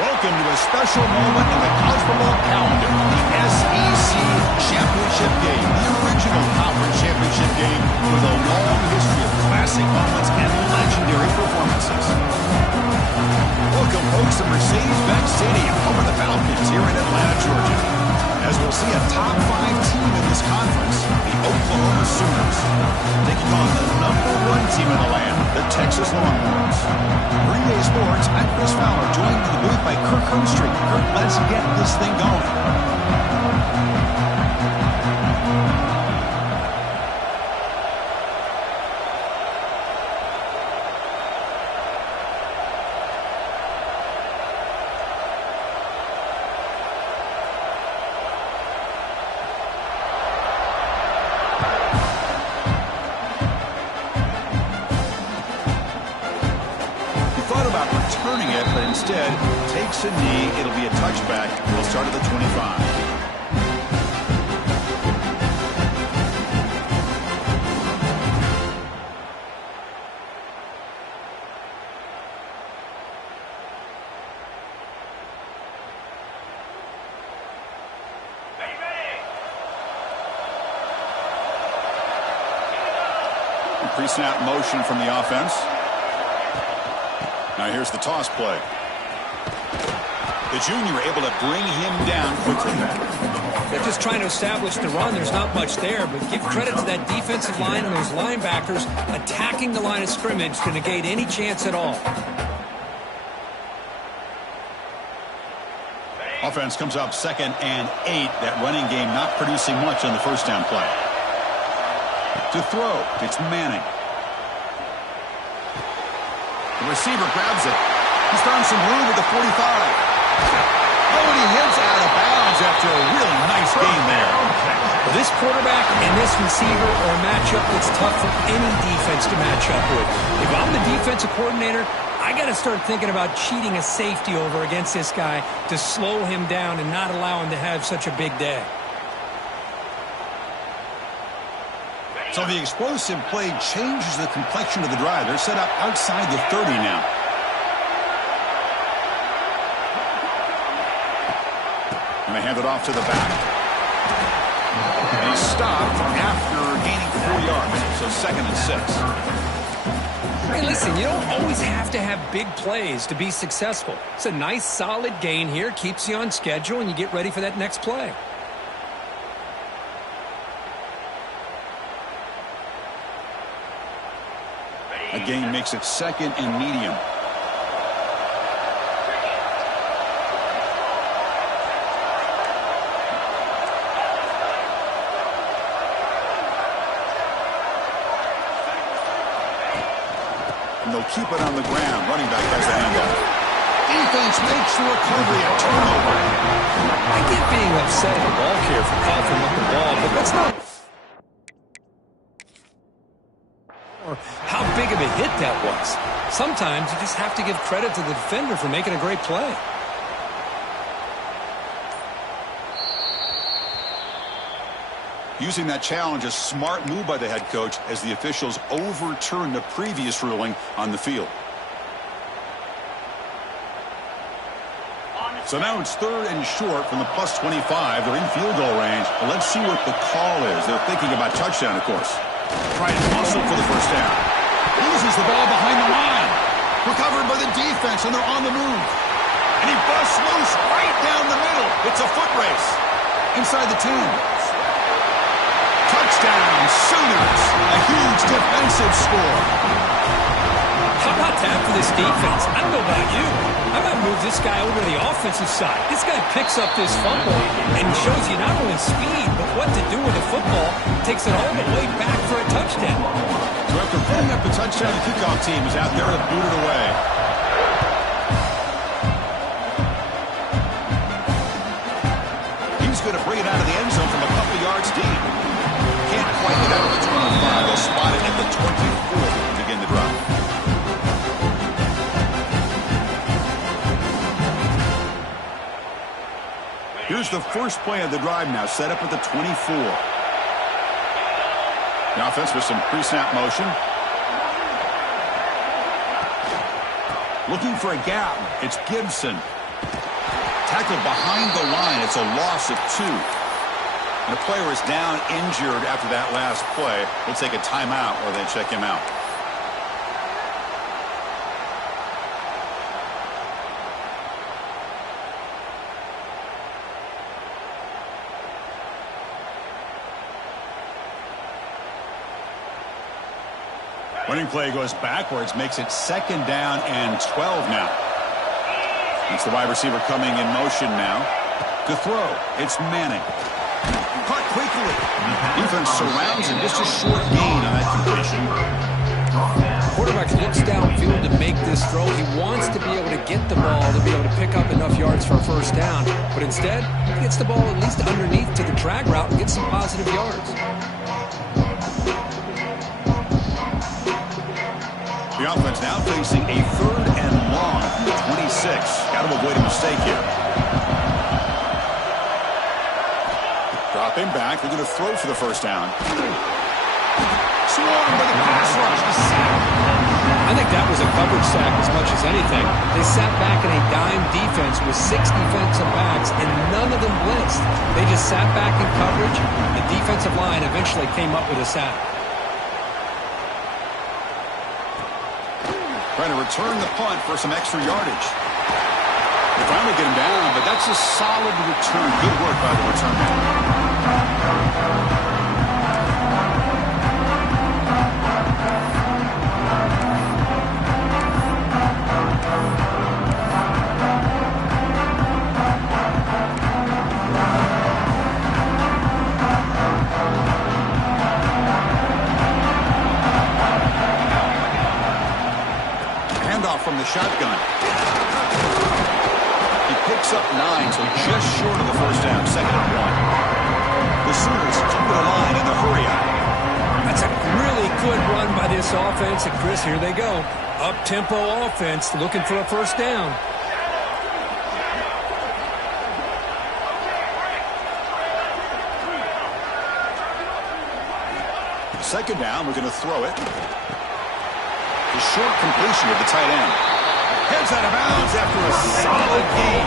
Welcome to a special moment in the college football calendar, the SEC Championship Game, the original conference championship game with a long history of classic moments and legendary performances. Welcome, folks, to Mercedes-Benz Stadium, home of the Falcons here in Atlanta, Georgia. As we'll see a top 5 team in this conference, the Oklahoma Sooners, taking on the #1 team in the land, the Texas Longhorns. Green Day Sports, I'm Chris Fowler, joined in the booth by Kirk Herbstreit. Kirk, let's get this thing going. Returning it, but instead takes a knee. It'll be a touchback. We'll start at the 25. Pre-snap motion from the offense. Now here's the toss play. The junior able to bring him down quickly. They're just trying to establish the run. There's not much there, but give credit to that defensive line and those linebackers attacking the line of scrimmage to negate any chance at all. Offense comes up 2nd and 8. That running game not producing much on the first down play. To throw, it's Manning. The receiver grabs it. He's found some room at the 45. Oh, and he hits out of bounds after a really nice game there. This quarterback and this receiver are a matchup that's tough for any defense to match up with. If I'm the defensive coordinator, I got to start thinking about cheating a safety over against this guy to slow him down and not allow him to have such a big day. So the explosive play changes the complexion of the drive. They're set up outside the 30 now. And they hand it off to the back. And he's stopped after gaining 4 yards. So 2nd and 6. Hey, listen, you don't always have to have big plays to be successful. It's a nice, solid gain here. Keeps you on schedule, and you get ready for that next play. Again, makes it 2nd and medium. And they'll keep it on the ground. Running back has the handoff. Defense makes the recovery, a turnover. I get being upset at the ball carrier for coughing up the ball, but that's not how big of a hit that was. Sometimes you just have to give credit to the defender for making a great play. Using that challenge, a smart move by the head coach as the officials overturn the previous ruling on the field. So now it's 3rd and short from the +25. They're in field goal range. But let's see what the call is. They're thinking about touchdown, of course. Trying to muscle for the first down. Loses the ball behind the line. Recovered by the defense, and they're on the move. And he busts loose right down the middle. It's a foot race. Inside the 10. Touchdown, Sooners. A huge defensive score. How about that for this defense? I don't know about you. I might move this guy over to the offensive side. This guy picks up this fumble and shows you not only speed, but what to do with the football. Takes it all the way back for a touchdown. So after putting up the touchdown, the kickoff team is out there to boot it away. He's going to bring it out of the end zone from a couple yards deep. Can't quite get out of the 25. They'll spot it at the 24 to begin the drive. Here's the first play of the drive now, set up at the 24. The offense with some pre-snap motion. Looking for a gap. It's Gibson. Tackled behind the line. It's a loss of 2. And the player is down injured after that last play. We'll take a timeout or they check him out. Running play goes backwards, makes it 2nd down and 12 now. It's the wide receiver coming in motion now. To throw, it's Manning. Caught quickly. Defense surrounds him. Just a short gain on that completion. Quarterback looks downfield to make this throw. He wants to be able to get the ball to be able to pick up enough yards for a first down. But instead, he gets the ball at least underneath to the drag route and gets some positive yards. The offense now facing a 3rd and long from the 26. Got to avoid a mistake here. Dropping back. They're going to throw for the first down. Swarmed by the pass rush. The sack. I think that was a coverage sack as much as anything. They sat back in a dime defense with 6 defensive backs, and none of them blitzed. They just sat back in coverage. The defensive line eventually came up with a sack. Trying to return the punt for some extra yardage. They finally get him down, but that's a solid return. Good work by the return man. From the shotgun. He picks up 9, so just short of the first down, 2nd and 1. The Sooners come to the line in the hurry-up. That's a really good run by this offense. And Chris, here they go. Up-tempo offense looking for a first down. Second down, we're going to throw it. The short completion of the tight end. Heads out of bounds after a solid gain.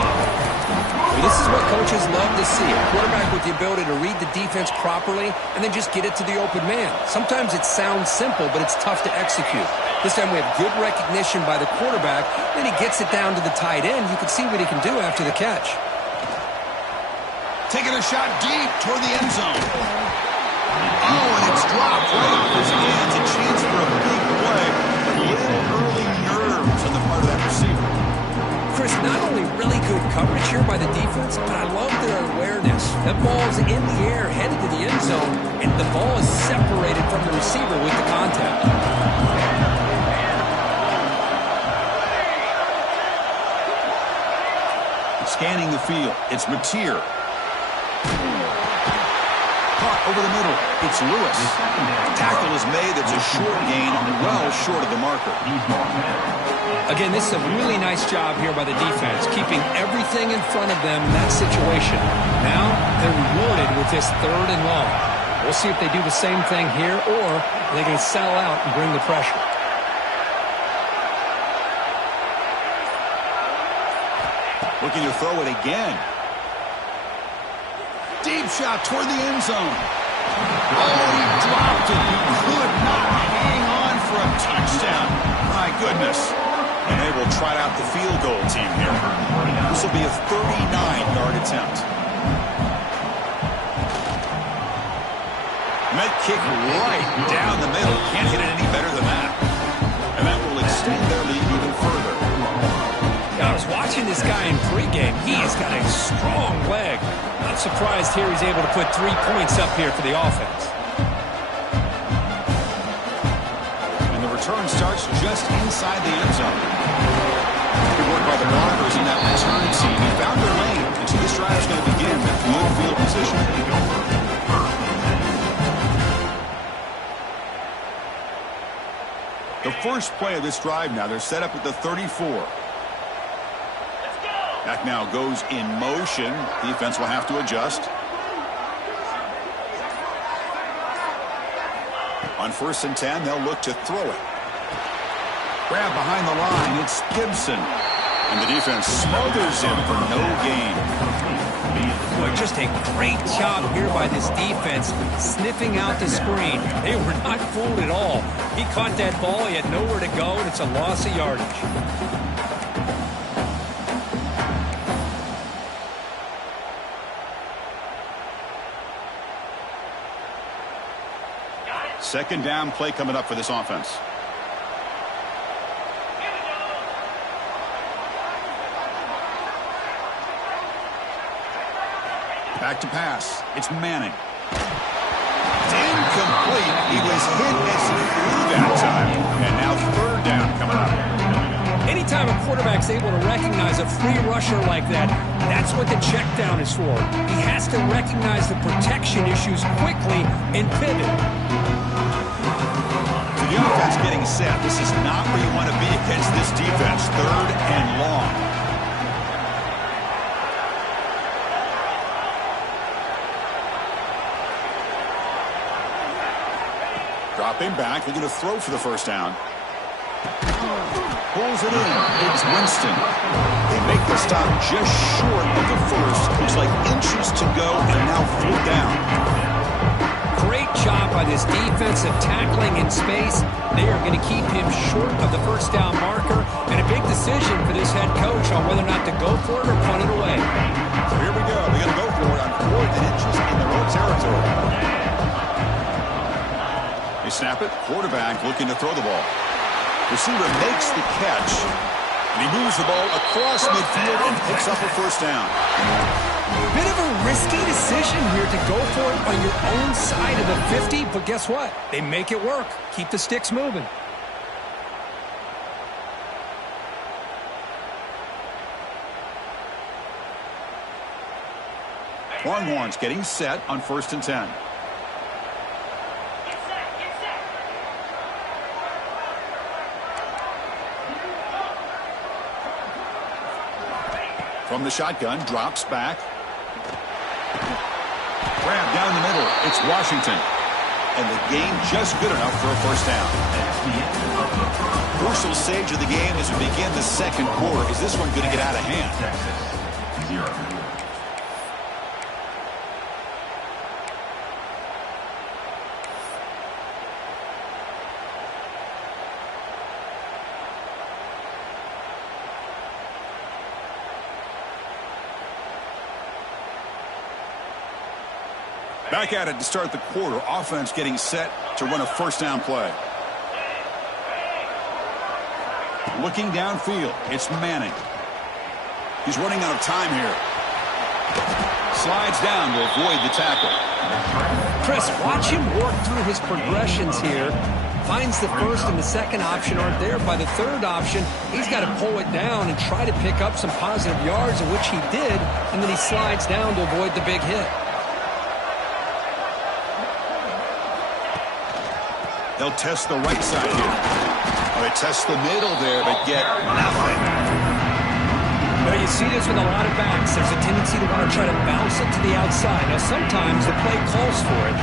Well, this is what coaches love to see. A quarterback with the ability to read the defense properly and then just get it to the open man. Sometimes it sounds simple, but it's tough to execute. This time we have good recognition by the quarterback. Then he gets it down to the tight end. You can see what he can do after the catch. Taking a shot deep toward the end zone. Oh, and it's dropped right off his hands. A chance for a big play. Early nerves on the part of that receiver. Chris, not only really good coverage here by the defense, but I love their awareness. That ball's in the air, headed to the end zone, and the ball is separated from the receiver with the contact. Scanning the field, it's Mateer. Caught over the middle. It's Lewis. Tackle is made. It's a short gain, well short of the marker. Again, this is a really nice job here by the defense, keeping everything in front of them in that situation. Now they're rewarded with this 3rd and long. We'll see if they do the same thing here, or are they going to sell out and bring the pressure. Looking to throw it again. Deep shot toward the end zone. Oh, he dropped it. He could not hang on for a touchdown. My goodness. And they will try out the field goal team here. This will be a 39-yard attempt. Met kick right down the middle. Can't hit it any better than that. And that will extend their lead even further. I was watching this guy in pregame. He has got a strong leg. Not surprised here he's able to put 3 points up here for the offense. And the return starts just inside the end zone. Good work by the blockers in that return team. He found their lane, and so this drive is going to begin with good field position. The first play of this drive now, they're set up at the 34. That now goes in motion. Defense will have to adjust. On 1st and 10, they'll look to throw it. Grab behind the line. It's Gibson. And the defense smothers him for no gain. Boy, just a great job here by this defense, sniffing out the screen. They were not fooled at all. He caught that ball, he had nowhere to go, and it's a loss of yardage. Second down play coming up for this offense. Back to pass. It's Manning. It's incomplete. He was hit as he threw that time. And now third down coming up. Anytime a quarterback's able to recognize a free rusher like that, that's what the check down is for. He has to recognize the protection issues quickly and pivot. For the offense getting set, this is not where you want to be against this defense. Third and long. Dropping back, looking to throw for the first down. Pulls it in. It's Winston. They make the stop just short of the first. Looks like inches to go, and now fourth down. Great job by this defensive tackling in space. They are going to keep him short of the first down marker, and a big decision for this head coach on whether or not to go for it or punt it away. So here we go. They're going to go for it on 4th and inches in their own territory. They snap it. Quarterback looking to throw the ball. Receiver makes the catch, and he moves the ball across midfield and picks up a first down. Bit of a risky decision here to go for it on your own side of the 50, but guess what? They make it work. Keep the sticks moving. Longhorns getting set on 1st and 10. From the shotgun, drops back. Grab down the middle. It's Washington. And the game just good enough for a first down. Crucial stage of the game as we begin the second quarter. Is this one going to get out of hand? Back at it to start the quarter. Offense getting set to run a first down play. Looking downfield. It's Manning. He's running out of time here. Slides down to avoid the tackle. Chris, watch him work through his progressions here. Finds the first and the second option aren't there. By the third option, he's got to pull it down and try to pick up some positive yards, of which he did, and then he slides down to avoid the big hit. They'll test the right side here. They test the middle there, but get nothing. Well, you see this with a lot of backs. There's a tendency to want to try to bounce it to the outside. Now, sometimes the play calls for it,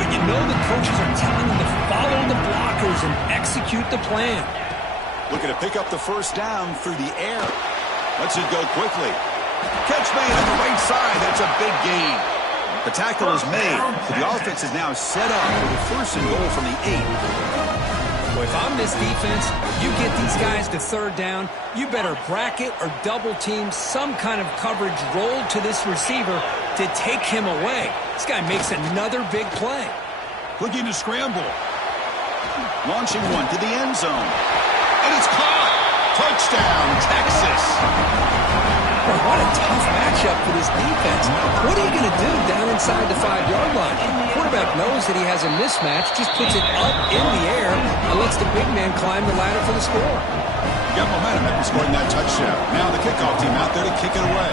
but you know the coaches are telling them to follow the blockers and execute the plan. Looking to pick up the first down through the air. Lets it go quickly. Catch made on the right side. That's a big gain. The tackle is made, but the offense is now set up for the first and goal from the 8. Well, if I'm this defense, you get these guys to third down, you better bracket or double team some kind of coverage rolled to this receiver to take him away. This guy makes another big play. Looking to scramble. Launching one to the end zone. And it's caught. Touchdown, Texas. Well, what a tough matchup for this defense. What are you going to do down inside the 5-yard line? The quarterback knows that he has a mismatch, just puts it up in the air and lets the big man climb the ladder for the score. Got momentum after scoring that touchdown. Now the kickoff team out there to kick it away.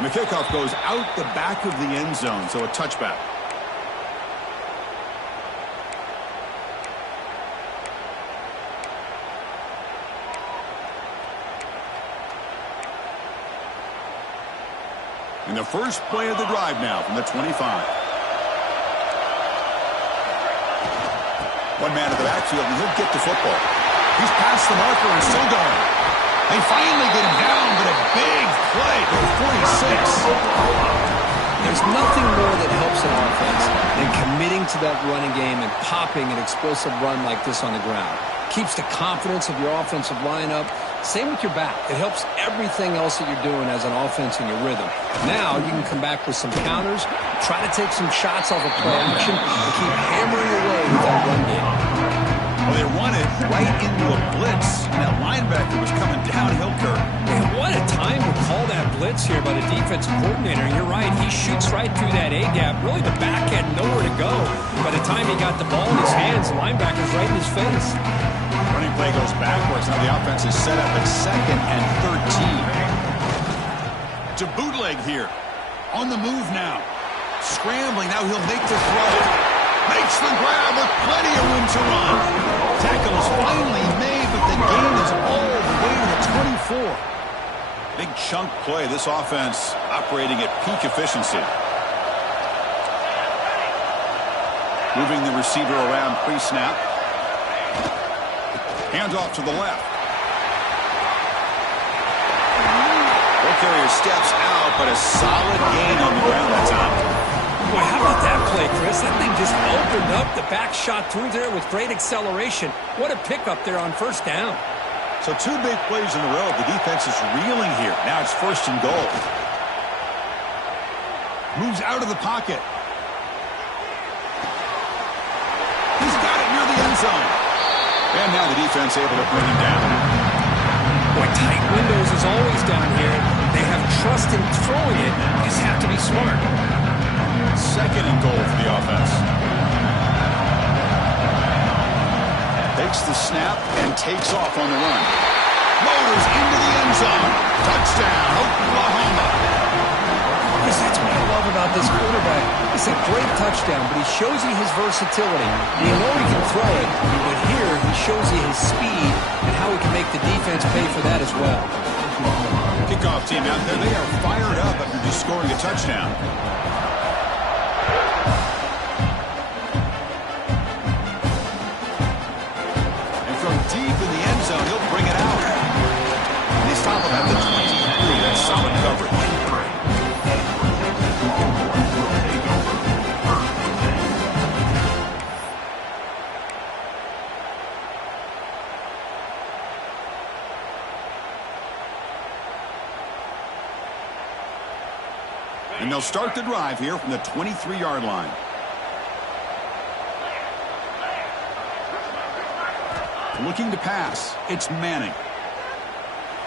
And the kickoff goes out the back of the end zone, so a touchback. In the first play of the drive now from the 25. One man in the backfield, and he'll get the football. He's past the marker and still going. They finally get him down, but a big play to 46. There's nothing more that helps an offense than committing to that running game and popping an explosive run like this on the ground. Keeps the confidence of your offensive line up. Same with your back. It helps everything else that you're doing as an offense in your rhythm. Now you can come back with some counters, try to take some shots off of play action, and keep hammering away with that run game. Well, they run it right into a blitz, and that linebacker was coming downhill, Kirk. Man, what a time to call that blitz here by the defensive coordinator. You're right, he shoots right through that A-gap. Really, the back had nowhere to go. By the time he got the ball in his hands, the linebacker's right in his face. Running play goes backwards. Now the offense is set up at 2nd and 13. To bootleg here. On the move now. Scrambling. Now he'll make the throw. Makes the grab with plenty of room to run. Tackle is finally made, but the gain is all the way to the 24. Big chunk play. This offense operating at peak efficiency. Moving the receiver around pre-snap. Hand off to the left. Ball carrier steps out, but a solid gain on the ground that time. Boy, how about that play, Chris? That thing just opened up. The back shot through there with great acceleration. What a pickup there on first down. So 2 big plays in a row. The defense is reeling here. Now it's 1st and goal. Moves out of the pocket. He's got it near the end zone. And now the defense able to bring him down. Boy, tight windows is always down here. They have trust in throwing it. You just have to be smart. 2nd and goal for the offense. Takes the snap and takes off on the run. Motors into the end zone. Touchdown, Oklahoma. Chris, that's what I love about this quarterback. It's a great touchdown, but he shows you his versatility. You know he can throw it, but here he shows you his speed and how he can make the defense pay for that as well. Kickoff team out there. They are fired up after just scoring a touchdown. Deep in the end zone, he'll bring it out. And they stop him at the 23. That's solid coverage. And they'll start the drive here from the 23-yard line. Looking to pass. It's Manning.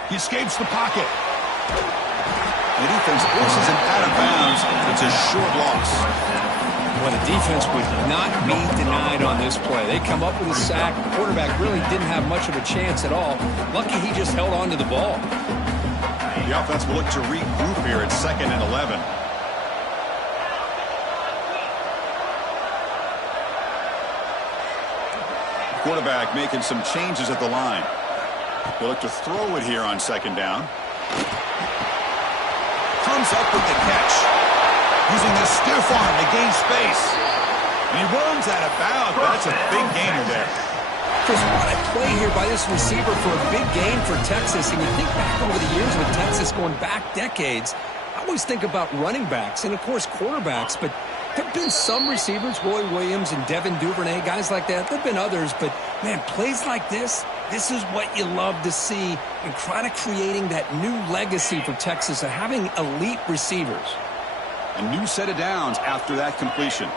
He escapes the pocket. The defense forces him out of bounds. It's a short loss. Well, the defense would not be denied on this play. They come up with a sack. The quarterback really didn't have much of a chance at all. Lucky he just held on to the ball. The offense will look to regroup here at 2nd and 11. Quarterback making some changes at the line. They'll look to throw it here on 2nd down. Comes up with the catch. Using the stiff arm to gain space. And he runs out of bounds, but that's a big gainer there. Chris, what a play here by this receiver for a big gain for Texas. And you think back over the years with Texas going back decades, I always think about running backs and, of course, quarterbacks, but there have been some receivers, Roy Williams and Devin Duvernay, guys like that. There have been others, but, man, plays like this is what you love to see and kind of creating that new legacy for Texas of having elite receivers. A new set of downs after that completion.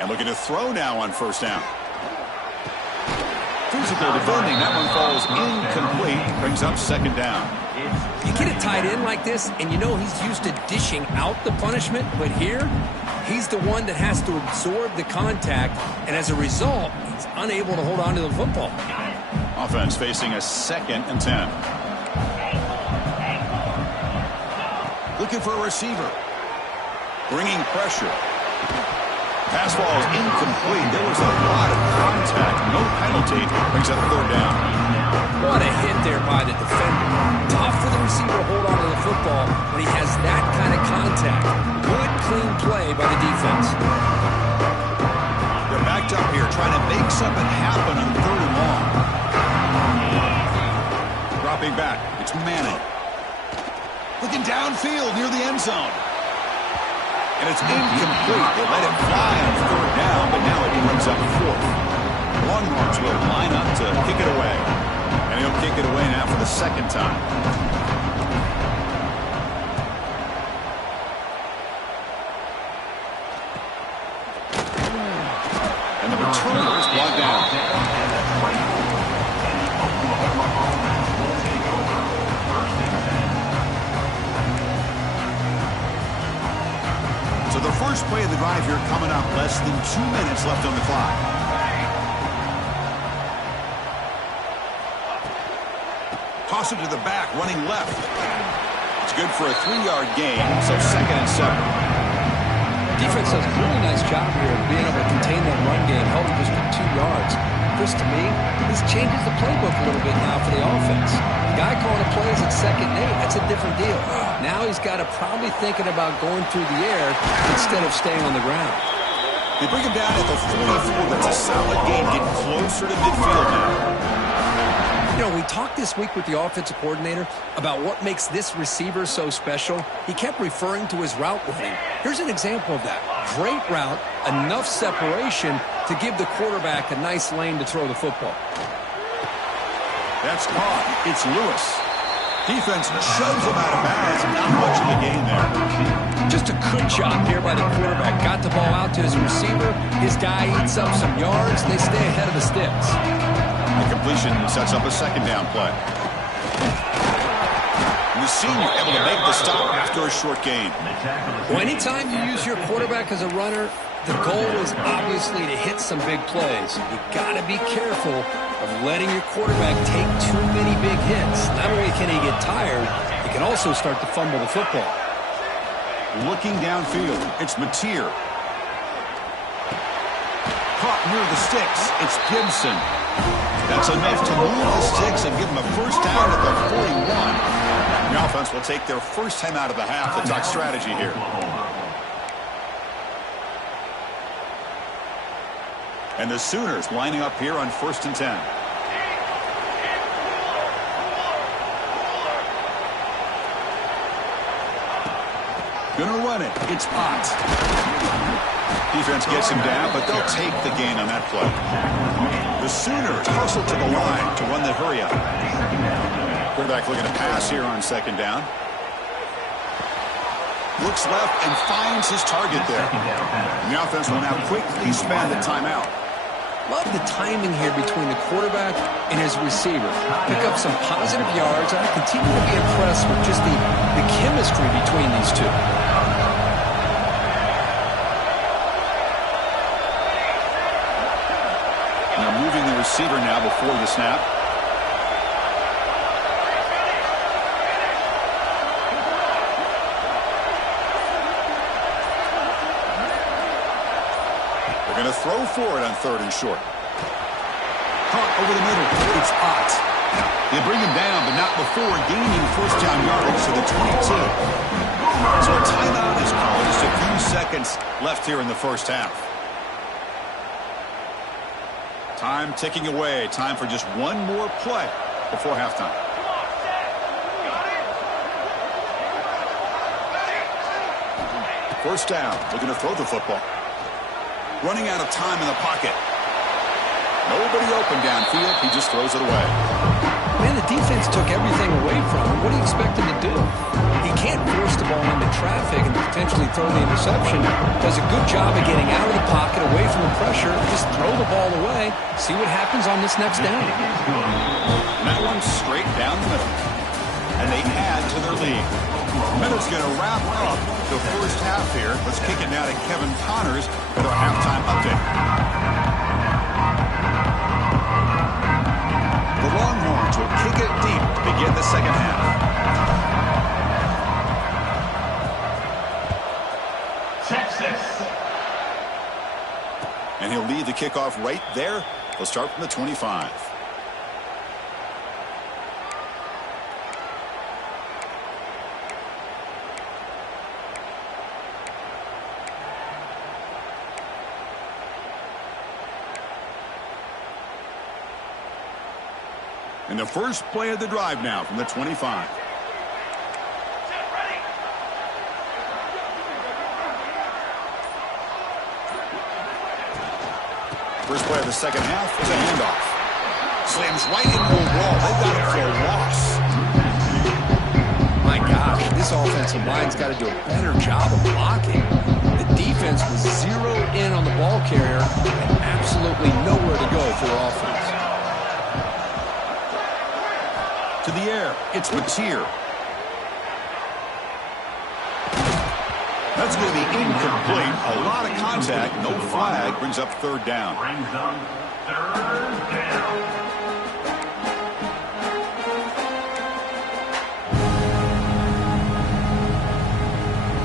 And looking to throw now on 1st down. Physical defending. That one falls incomplete. Brings up 2nd down. You get a tight end like this, and you know he's used to dishing out the punishment, but here, he's the one that has to absorb the contact, and as a result, he's unable to hold on to the football. Offense facing a 2nd and 10. Looking for a receiver. Bringing pressure. Pass ball is incomplete. There was a lot of contact. No penalty. Brings up 3rd down. What a hit there by the defender. Tough for the receiver to hold on to the football when he has that kind of contact. Good, clean play by the defense. They're backed up here trying to make something happen on 3rd and long. Dropping back. It's Manning. Looking downfield near the end zone. And it's incomplete. They let it fly on 3rd down, but now it brings up 4th. Longhorns will line up to kick it away. And he'll kick it away now for the 2nd time. And the returner is brought down. So the first play of the drive here coming up. Less than 2 minutes left on the clock. Toss it to the back, running left. It's good for a 3-yard gain, so 2nd and 7. Defense does a really nice job here of being able to contain that run game, held it just for 2 yards. Chris, to me, this changes the playbook a little bit now for the offense. The guy calling the plays at 2nd and 8, that's a different deal. Now he's got to probably thinking about going through the air instead of staying on the ground. They bring him down at the 44. That's a solid gain, getting closer to midfield now. You know, we talked this week with the offensive coordinator about what makes this receiver so special. He kept referring to his route running. Here's an example of that. Great route, enough separation to give the quarterback a nice lane to throw the football. That's caught. It's Lewis. Defense shoves him out of bounds. Not much of a gain there. Just a good job here by the quarterback. Got the ball out to his receiver. His guy eats up some yards. They stay ahead of the sticks. The completion sets up a 2nd down play. And the senior able to make the stop after a short gain. Well, anytime you use your quarterback as a runner, the goal is obviously to hit some big plays. You got to be careful of letting your quarterback take too many big hits. Not only can he get tired, he can also start to fumble the football. Looking downfield, it's Mateer. Caught near the sticks, it's Gibson. That's enough to move the sticks and give them a first down at the 41. The offense will take their first time out of the half to talk strategy here. And the Sooners lining up here on 1st and 10. Gonna run it. It's Ott. Defense gets him down, but they'll take the gain on that play. The Sooners hustle to the line to run the hurry up. Quarterback looking to pass here on 2nd down. Looks left and finds his target there. And the offense will now quickly spend the timeout. Love the timing here between the quarterback and his receiver. Pick up some positive yards, and I continue to be impressed with just the chemistry between these two. Now moving the receiver now before the snap. They're going to throw for it on 3rd and short. Caught over the middle. It's Ott. They bring him down, but not before gaining first down yardage to the 22. So a timeout is called. Just a few seconds left here in the first half. Time ticking away. Time for just one more play before halftime. First down. Looking to throw the football. Running out of time in the pocket. Nobody open downfield. He just throws it away. Man, the defense took everything away from him. What do you expect him to do? He can't force the ball into traffic and potentially throw the interception. Does a good job of getting out of the pocket, away from the pressure. Just throw the ball away. See what happens on this next down. And that one straight down the middle. And they add to their lead. Minute's going to wrap up the first half here. Let's kick it now to Kevin Connors with our halftime update. The Longhorns will kick it deep to begin the second half. Texas. And he'll lead the kickoff right there. He'll start from the 25. And the first play of the drive now from the 25. First play of the second half is a handoff. Slams right into a wall. They've got it for a loss. My gosh, this offensive line's got to do a better job of blocking. The defense was zeroed in on the ball carrier and absolutely nowhere to go for offense. To the air, it's Mateer. That's going to be incomplete. A lot of contact, no flag, brings up third down. Brings up third down.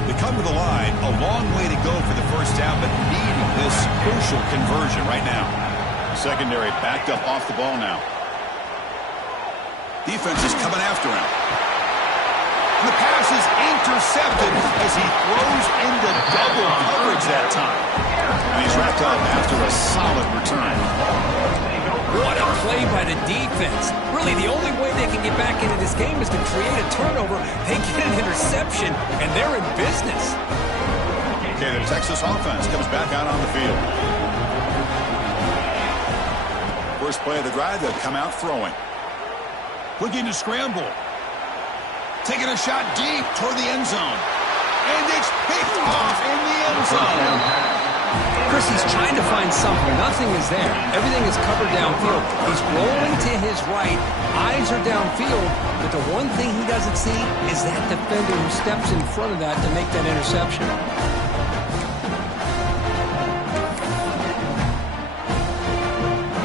They come to the line, a long way to go for the first down, but needing this crucial conversion right now. Secondary backed up off the ball now. Defense is coming after him. And the pass is intercepted as he throws into double coverage that time. And he's wrapped up after a solid return. What a play by the defense. Really, the only way they can get back into this game is to create a turnover. They get an interception, and they're in business. Okay, the Texas offense comes back out on the field. First play of the drive, they'll come out throwing. Looking to scramble. Taking a shot deep toward the end zone. And it's picked off in the end zone. Chris, he's trying to find something. Nothing is there. Everything is covered downfield. He's rolling to his right. Eyes are downfield. But the one thing he doesn't see is that defender who steps in front of that to make that interception.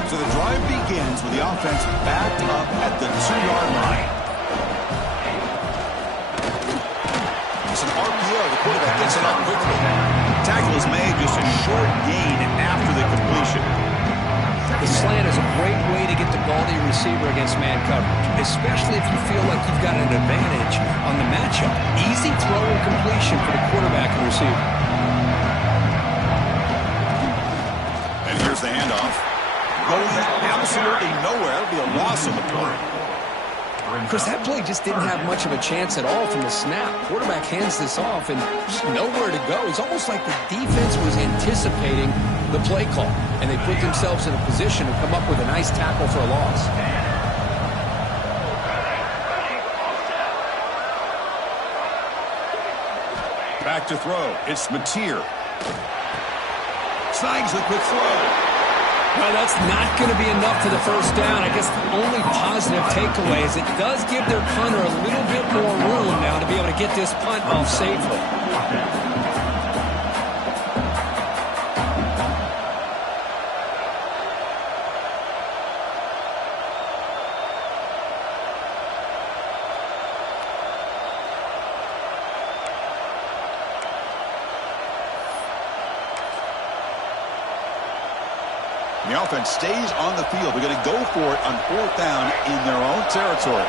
So the drive begins with the offense backed up at the 2-yard line. It's an RPO. The quarterback gets it up quickly. Tackle is made, just a short gain after the completion. The slant is a great way to get the ball to your receiver against man coverage, especially if you feel like you've got an advantage on the matchup. Easy throw and completion for the quarterback and receiver. And here's the handoff. Going absolutely nowhere. It'll be a loss on the play. Chris, that play just didn't have much of a chance at all from the snap. Quarterback hands this off and just nowhere to go. It's almost like the defense was anticipating the play call, and they put themselves in a position to come up with a nice tackle for a loss. Back to throw. It's Mateer. Snags the quick throw. Well, that's not going to be enough for the first down. I guess the only positive takeaway is it does give their punter a little bit more room now to be able to get this punt off safely. The offense stays on the field. They're going to go for it on fourth down in their own territory.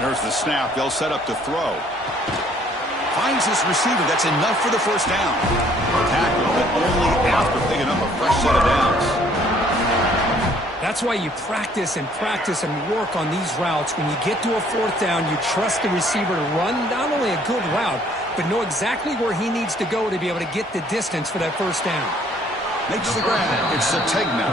There's the snap. They'll set up to throw. Finds his receiver. That's enough for the first down. Tackle, but only after picking up a fresh set of downs. That's why you practice and work on these routes. When you get to a fourth down, you trust the receiver to run not only a good route, but know exactly where he needs to go to be able to get the distance for that first down. Makes the grab. It's Sategna.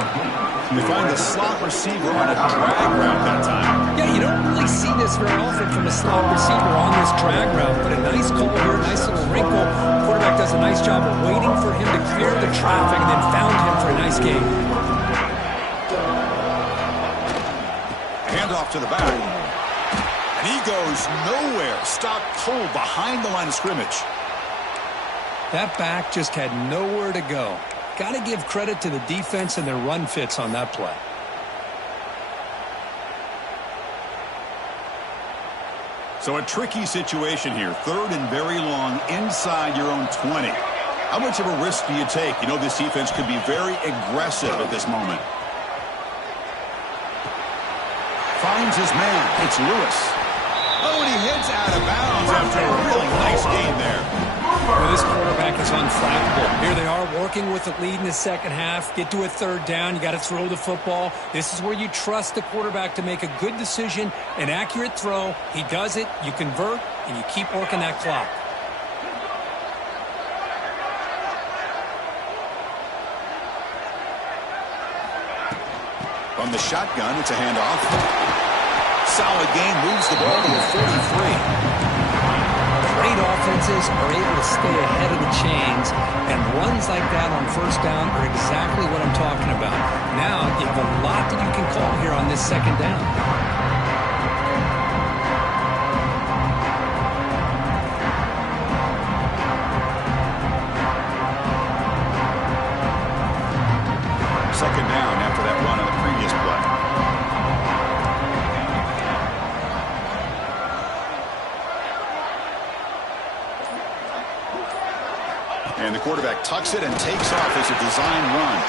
They find the slot receiver on a drag route that time. Yeah, you don't really see this very often from a slot receiver on this drag route, but a nice call here, nice little wrinkle. Quarterback does a nice job of waiting for him to clear the traffic and then found him for a nice gain. Handoff to the back. And he goes nowhere. Stopped cold behind the line of scrimmage. That back just had nowhere to go. Got to give credit to the defense and their run fits on that play. So a tricky situation here. Third and very long inside your own 20. How much of a risk do you take? You know this defense could be very aggressive at this moment. Finds his man. It's Lewis. Oh, and he heads out of bounds after a really nice game there. Well, this quarterback quarterback is unflappable. Here they are working with the lead in the second half. Get to a third down. You got to throw the football. This is where you trust the quarterback to make a good decision, an accurate throw. He does it, you convert, and you keep working that clock. From the shotgun, it's a handoff. Solid gain, moves the ball to the 43. Great offenses are able to stay ahead of the chains, and runs like that on first down are exactly what I'm talking about. Now you have a lot that you can call here on this second down. Second down after that run on the previous play. And the quarterback tucks it and takes off as a design run.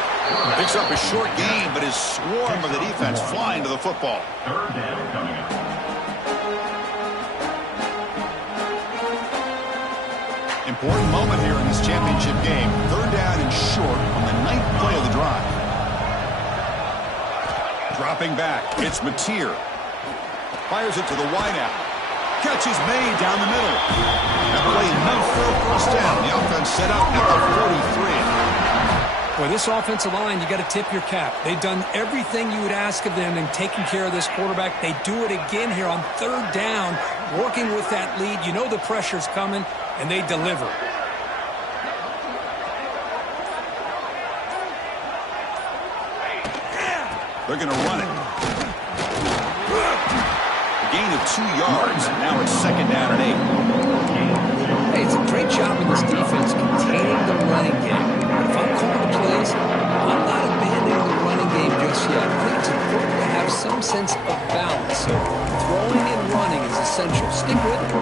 Picks up a short gain, but his swarm of the defense flying to the football. Third down coming up. Important moment here in this championship game. Third down and short on the 9th play of the drive. Dropping back, it's Mateer. Fires it to the wideout. Catch is made down the middle. That play enough for a first down. The offense set up at the 43. Boy, this offensive line, you got to tip your cap. They've done everything you would ask of them in taking care of this quarterback. They do it again here on third down, working with that lead. You know the pressure's coming, and they deliver. They're going to run it. A gain of 2 yards, and now it's second down and 8. Hey, it's a great job in this defense containing the running game. If I'm calling the plays, I'm not abandoning the running game just yet. I think it's important to have some sense of balance. So throwing and running is essential. Stick with it.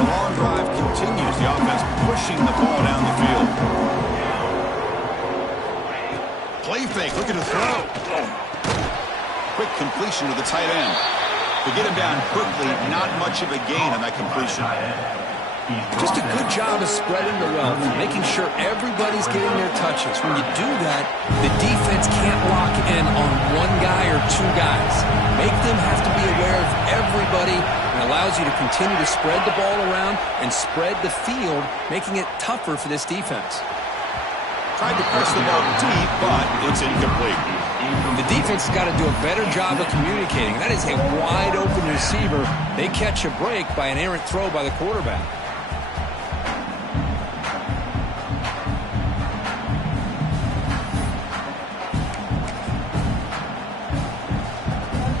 The long drive continues. The offense pushing the ball down the field. Play fake, looking to throw. Quick completion to the tight end. To get him down quickly, not much of a gain on that completion. Just a good job of spreading the wealth, making sure everybody's getting their touches. When you do that, the defense can't lock in on one guy or two guys. Make them have to be aware of everybody, and allows you to continue to spread the ball around and spread the field, making it tougher for this defense. Tried to press the ball deep, but it's incomplete. The defense has got to do a better job of communicating. That is a wide-open receiver. They catch a break by an errant throw by the quarterback.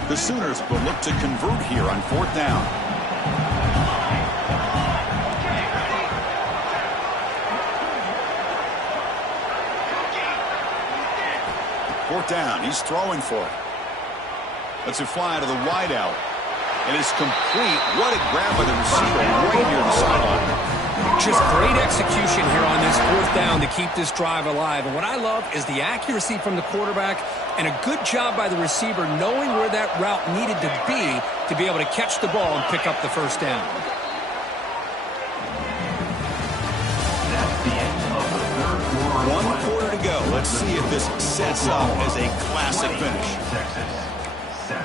The Sooners will look to convert here on fourth down. Fourth down, he's throwing for it. Lets it fly to the wideout. And it's complete. What a grab by the receiver right near the sideline. Just great execution here on this fourth down to keep this drive alive. And what I love is the accuracy from the quarterback and a good job by the receiver knowing where that route needed to be able to catch the ball and pick up the first down. That's the end of the third quarter. 1 quarter to go. Let's see if this sets up as a classic finish. Texas 7.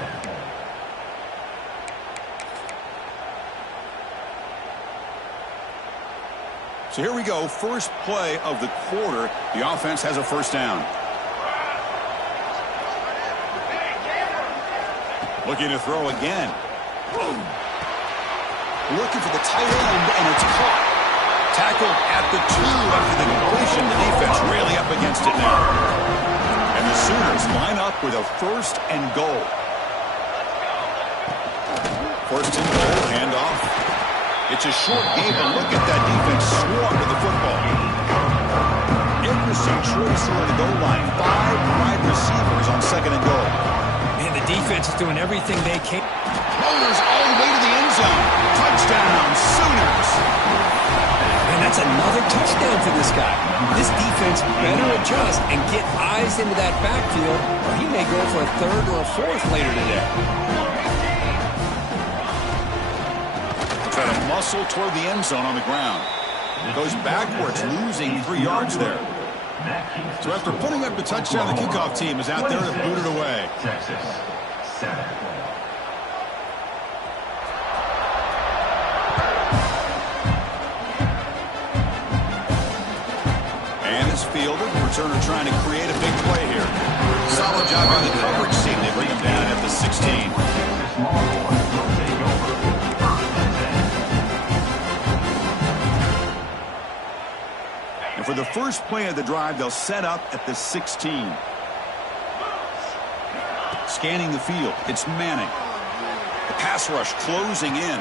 So here we go. First play of the quarter. The offense has a first down. Looking to throw again. Looking for the tight end, and it's caught. Tackled at the 2 after the completion. The defense really up against it now. And the Sooners line up with a first and goal. First and goal, handoff. It's a short game, but look at that defense swarm to the football. Interesting choice on the goal line. 5 wide receivers on second and goal. Man, the defense is doing everything they can. Rollers all the way to the end zone. Touchdown, Sooners. And that's another touchdown for this guy. This defense better adjust and get eyes into that backfield, or he may go for a third or a fourth later today. try to muscle toward the end zone on the ground. Goes backwards, losing 3 yards there. So after putting up the touchdown, the kickoff team is out there to boot it away. Texas 7. And it's fielded. Returner trying to create a big play here. Solid job by the coverage team. They bring him down at the 16. And for the first play of the drive, they'll set up at the 16. Scanning the field, it's Manning. The pass rush closing in.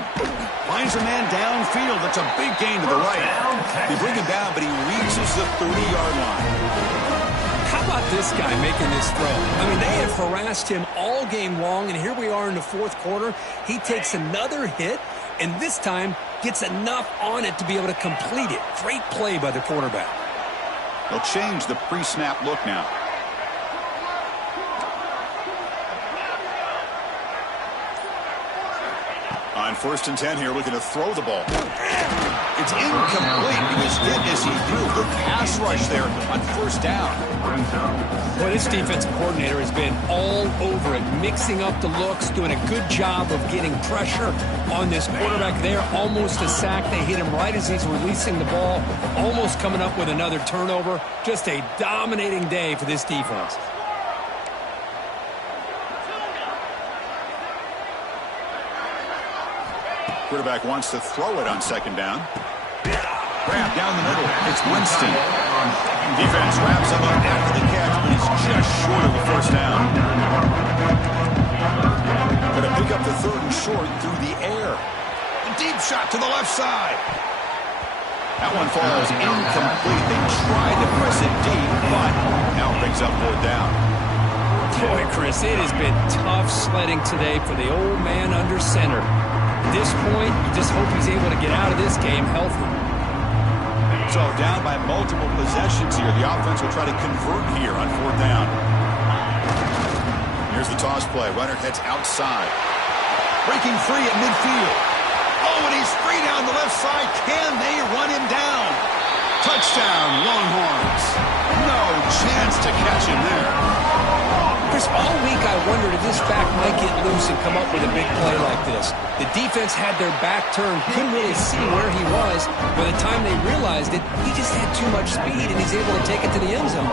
Finds a man downfield. That's a big gain to the right. They bring him down, but he reaches the 30-yard line. How about this guy making this throw? I mean, they have harassed him all game long, and here we are in the fourth quarter. He takes another hit, and this time gets enough on it to be able to complete it. Great play by the quarterback. They'll change the pre-snap look now. On 1st and 10 here, looking to throw the ball. It's incomplete. He was hit as he threw. The pass rush there on 1st down. Boy, this defensive coordinator has been all over it, mixing up the looks, doing a good job of getting pressure on this quarterback there. Almost a sack. They hit him right as he's releasing the ball, almost coming up with another turnover. Just a dominating day for this defense. Quarterback wants to throw it on 2nd down. Grab down the middle. It's Winston. Defense wraps him up after the catch, but he's just short of the 1st down. Going to pick up the 3rd and short through the air. A deep shot to the left side. That one falls incomplete. They tried to press it deep, but now brings up 4th down. Boy, Chris, it has been tough sledding today for the old man under center. At this point, you just hope he's able to get out of this game healthy. So down by multiple possessions here. The offense will try to convert here on 4th down. Here's the toss play. Runner heads outside. Breaking free at midfield. Oh, and he's free down the left side. Can they run him down? Touchdown, Longhorns. No chance to catch him there. Chris, all week I wondered if this back might get loose and come up with a big play like this. The defense had their back turned, couldn't really see where he was. By the time they realized it, he just had too much speed, and he's able to take it to the end zone.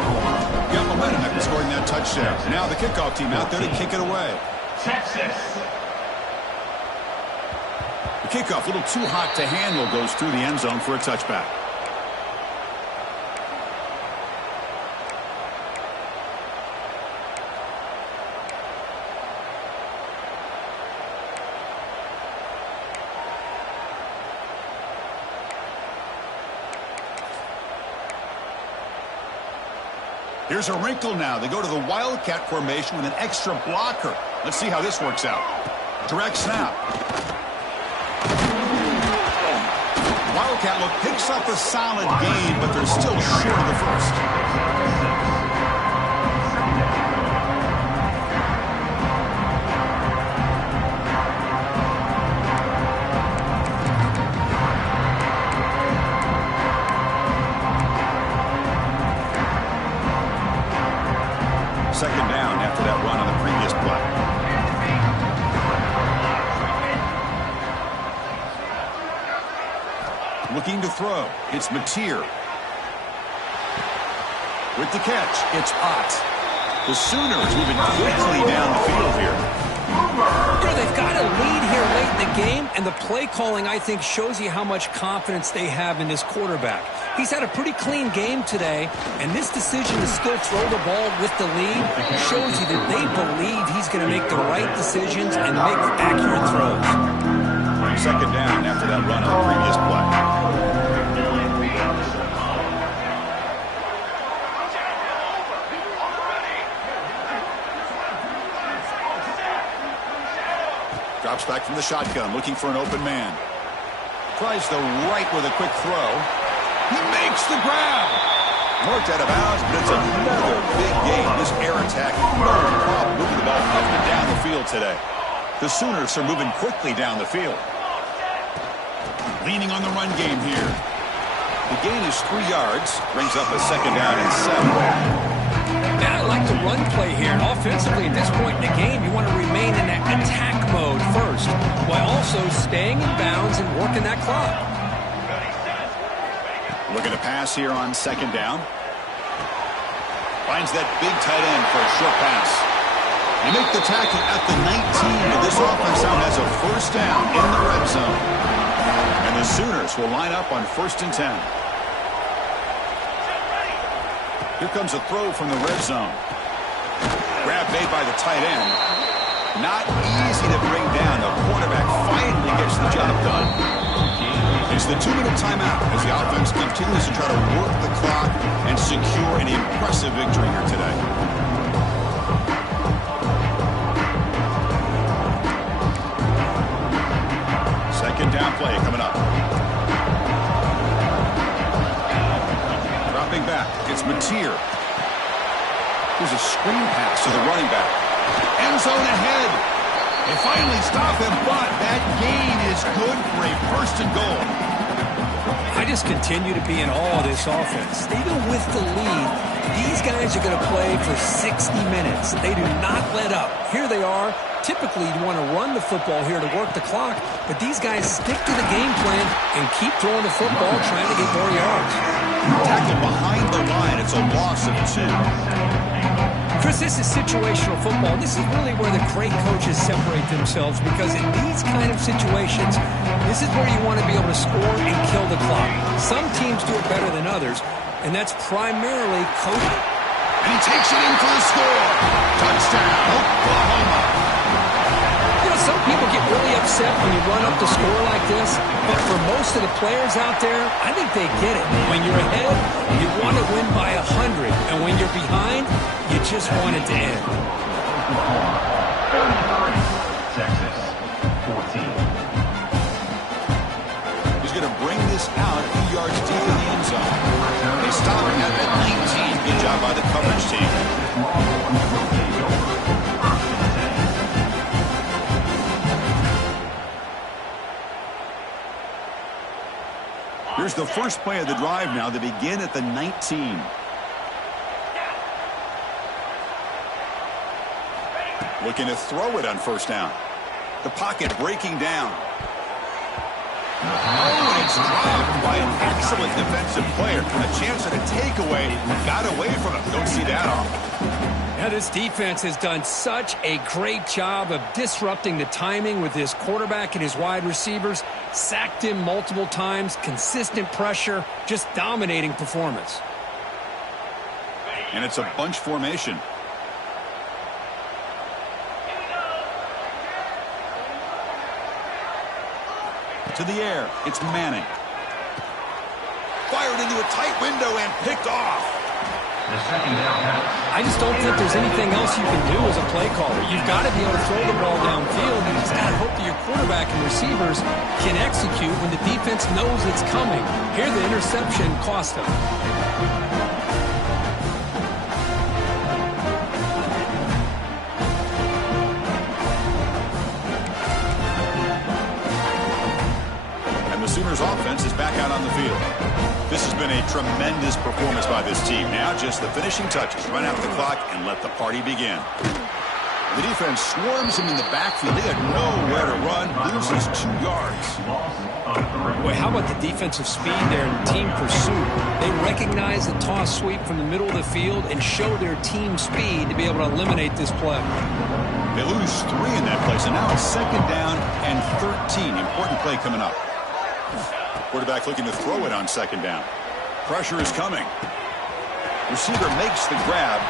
Got momentum after scoring that touchdown. Now the kickoff team out there to kick it away. Texas. The kickoff, a little too hot to handle, goes through the end zone for a touchback. Here's a wrinkle now. They go to the Wildcat formation with an extra blocker. Let's see how this works out. Direct snap. Wildcat look picks up a solid gain, but they're still short of the 1st. Second down after that run on the previous play. Looking to throw. It's Mateer. With the catch, it's Potts. The Sooners moving quickly down the field here. You know, they've got a lead here late in the game, and the play calling, I think, shows you how much confidence they have in this quarterback. He's had a pretty clean game today, and this decision to still throw the ball with the lead shows you that they believe he's going to make the right decisions and make accurate throws. Second down after that run on the previous play. Drops back from the shotgun, looking for an open man. Tries the right with a quick throw. He makes the grab. Marked out of bounds, but it's another big game. This air attack, no problem moving the ball up and down the field today. The Sooners are moving quickly down the field. Leaning on the run game here. The gain is 3 yards. Brings up a second down and 7. Yeah, I like the run play here. And offensively, at this point in the game, you want to remain in that attack mode first, while also staying in bounds and working that clock. Looking to pass here on second down. Finds that big tight end for a short pass. They make the tackle at the 19, but this offense now has a first down in the red zone. And the Sooners will line up on 1st and 10. Here comes a throw from the red zone. Grab made by the tight end. Not easy to bring down. The quarterback finally gets the job done. It's the 2-minute timeout as the offense continues to try to work the clock and secure an impressive victory here today. Second down play coming up. Dropping back, it's Mateer. Here's a screen pass to the running back. End zone ahead. They finally stop him, but that gain is good for a 1st and goal. I just continue to be in awe of this offense. Even with the lead, these guys are going to play for 60 minutes. They do not let up. Here they are. Typically, you want to run the football here to work the clock, but these guys stick to the game plan and keep throwing the football, trying to get more yards. Tackle behind the line. It's a loss of 2. Chris, this is situational football. This is really where the great coaches separate themselves, because in these kind of situations, this is where you want to be able to score and kill the clock. Some teams do it better than others, and that's primarily coaching. And he takes it in for the score. Touchdown, Oklahoma. You know, some people get really upset when you run up the score like this, but for most of the players out there, I think they get it. When you're ahead, you want to win by 100, and when you're behind, you just want it to end. 33, Texas, 14. He's going to bring this out a few yards deep in the end zone. They stop him at 19. Good job by the coverage team. Here's the first play of the drive now. They begin at the 19. Looking to throw it on 1st down. The pocket breaking down. Oh, and it's dropped by an excellent defensive player. A chance at a takeaway. Got away from him. Don't see that often. Yeah, this defense has done such a great job of disrupting the timing with his quarterback and his wide receivers. Sacked him multiple times. Consistent pressure. Just dominating performance. And it's a bunch formation. To the air, it's Manning. Fired into a tight window and picked off. The second down pass. I just don't think there's anything else you can do as a play caller. You've got to be able to throw the ball downfield. You just got to hope that your quarterback and receivers can execute when the defense knows it's coming. Here, the interception cost them. Sooners offense is back out on the field. This has been a tremendous performance by this team. Now just the finishing touches. Run out the clock and let the party begin. The defense swarms him in the backfield. They had nowhere to run. Loses 2 yards. Boy, how about the defensive speed there and team pursuit? They recognize the toss sweep from the middle of the field and show their team speed to be able to eliminate this play. They lose 3 in that play, so now it's 2nd down and 13. Important play coming up. Quarterback looking to throw it on 2nd down. Pressure is coming. Receiver makes the grab.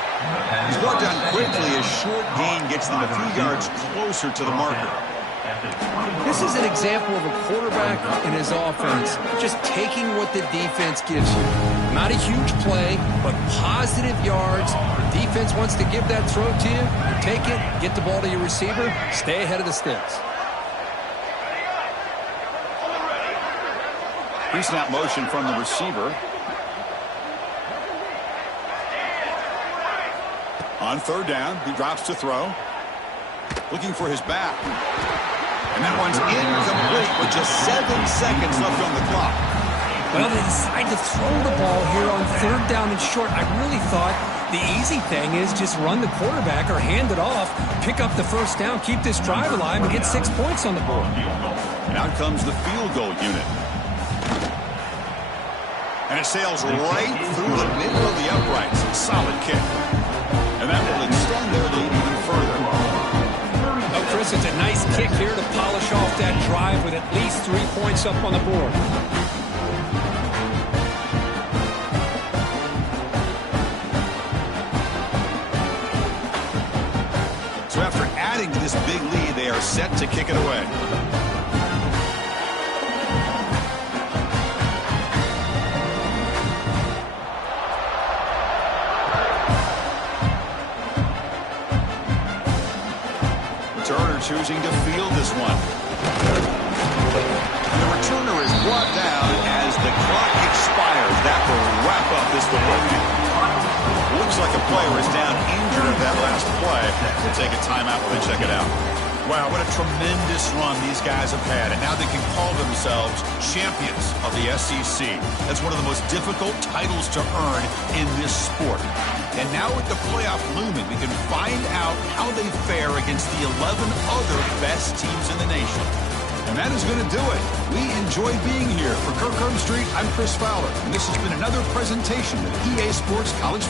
He's brought down quickly as short gain gets them a few yards closer to the marker. This is an example of a quarterback and his offense just taking what the defense gives you. Not a huge play, but positive yards. The defense wants to give that throw to you. You take it, get the ball to your receiver, stay ahead of the sticks. Pre-snap motion from the receiver. On 3rd down, he drops to throw. Looking for his back. And that one's incomplete with just 7 seconds left on the clock. Well, they decide to throw the ball here on 3rd down and short. I really thought the easy thing is just run the quarterback or hand it off, pick up the 1st down, keep this drive alive, and get 6 points on the board. And out comes the field goal unit. And it sails right through the middle of the uprights. Solid kick. And that will extend their lead even further. Oh, Chris, it's a nice kick here to polish off that drive with at least 3 points up on the board. So after adding to this big lead, they are set to kick it away. Turner choosing to field this one. And the returner is brought down as the clock expires. That will wrap up this football game. Looks like a player is down injured at that last play. We'll take a timeout while they check it out. Wow, what a tremendous run these guys have had, and now they can call themselves champions of the SEC. That's one of the most difficult titles to earn in this sport. And now with the playoff looming, we can find out how they fare against the 11 other best teams in the nation. And that is going to do it. We enjoy being here. For Kirk Herbstreit, I'm Chris Fowler, and this has been another presentation of EA Sports College